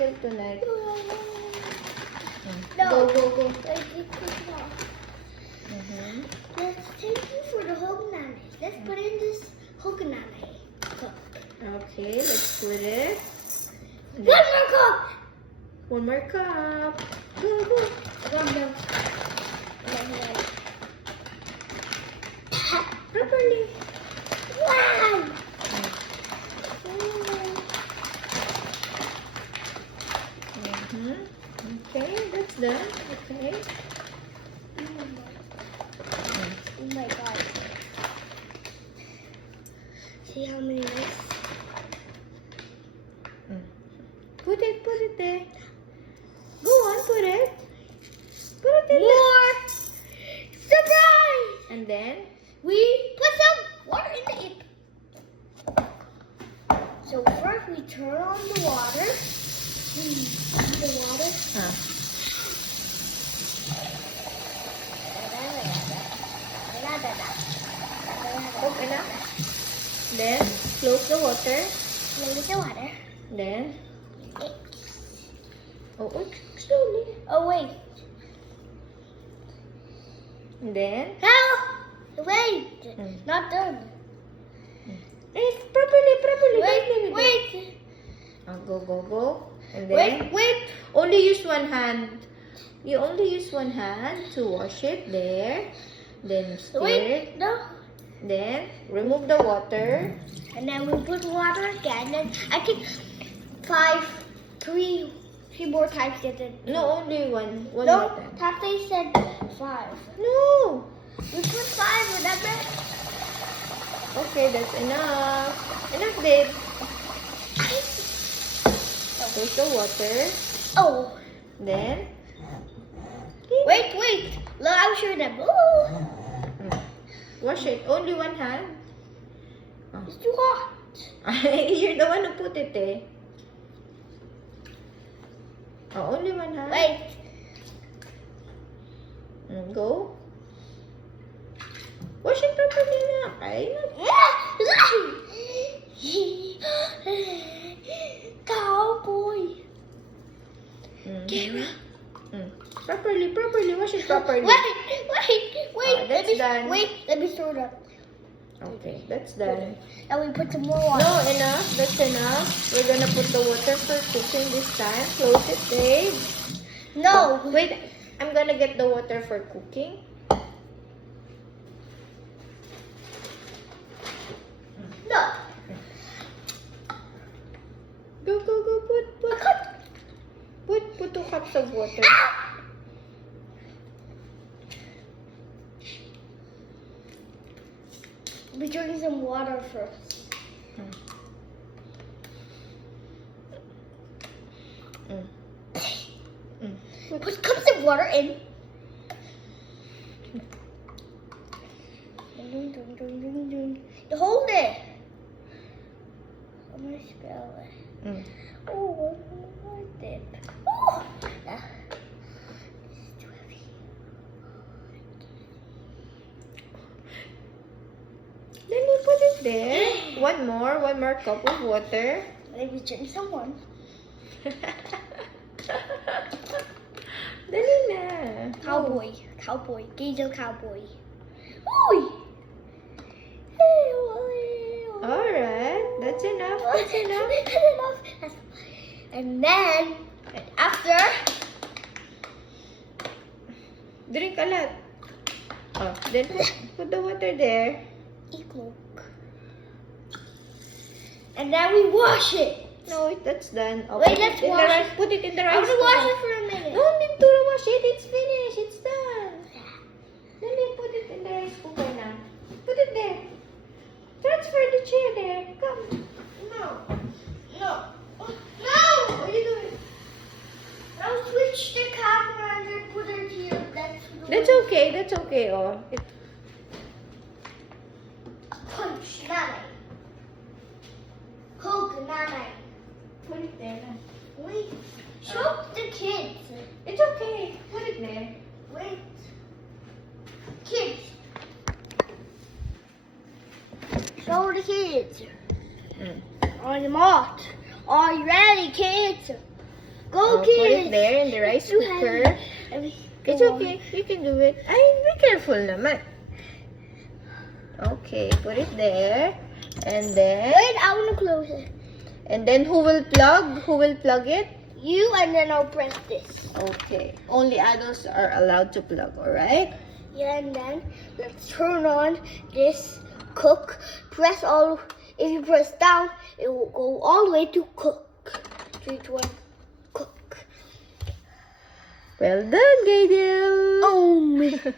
until tonight. No. Go. Let's take you for the hoganame. Let's put in this hoganame cup. Okay, let's put it. One more cup. One more cup. Go. No. Properly. Wow. Okay, that's done. Okay. Oh my god. See how many minutes? Put it there. Go on, put it. Put it in More. Surprise! And then, We put some water in the ip. So first we turn on the water. The water. Cook enough. Then, close the water. Close the water. Then, slowly. Oh wait. And then, Help! Wait. Not done. properly. Wait. Go. And then, Wait. only use one hand. You only use one hand to wash it there. Then stir it. Wait. No. Then remove the water. And then we put water again. Then I think three more times get it. No, only one more No, time. Tate said 5. No. We put 5, remember? Okay, that's enough. Enough, Dave. Close the water. Oh. Then. Wait. Look, I'll show them. Oh, Wash it. Only one hand. it's too hot. You're the one who put it there. Oh, only one hand. Wait. Go. Wash it properly na. Okay. Cowboy. Camera. Properly. Wash it properly. Wait. That's done. Let me sort up. Okay, that's done. And we put some more water. No, enough. That's enough. We're gonna put the water for cooking this time. Close it, Dave. No. Wait, I'm gonna get the water for cooking. No. Go. Put 2 cups of water. We drink some water first. Put cups of water in. You hold it. I'm gonna spell it. Oh, one more dip. Oh! This is too heavy. Then you put it there. One more cup of water. Maybe drink someone. Dali na. Cowboy. Diesel cowboy. Oy! Alright, that's enough. And then, after, Drink a lot. Oh, then put the water there. equal. And then we wash it. No, that's done. Oh, Wait, put let's it in the wash rice. it. Put it in the I'm rice gonna wash cooker. it for a minute. No need to wash it. It's finished. It's done. Then you put it in the rice cooker now. Put it there. Transfer the chair there. Come. No. What are you doing? I'll switch the camera and then put it here. That's okay. Oh, Punch, nine. Hook, nine. put it there. Wait. Show the kids. It's okay. Put it there. Wait. Kids. Show the kids. On the mat. Are you ready, kids? Go, Put kids. it there in the rice Too cooker. heavy. It's okay. You can do it. Ay, be careful naman. Okay, put it there. And then, Wait, I want to close it. and then who will plug? Who will plug it? You, and then I'll press this. Okay. Only adults are allowed to plug, alright? Yeah, and then let's turn on this cook. Press all. If you press down, it will go all the way to cook. 3, 2, 1, cook. Well done, Gaydel! Oh,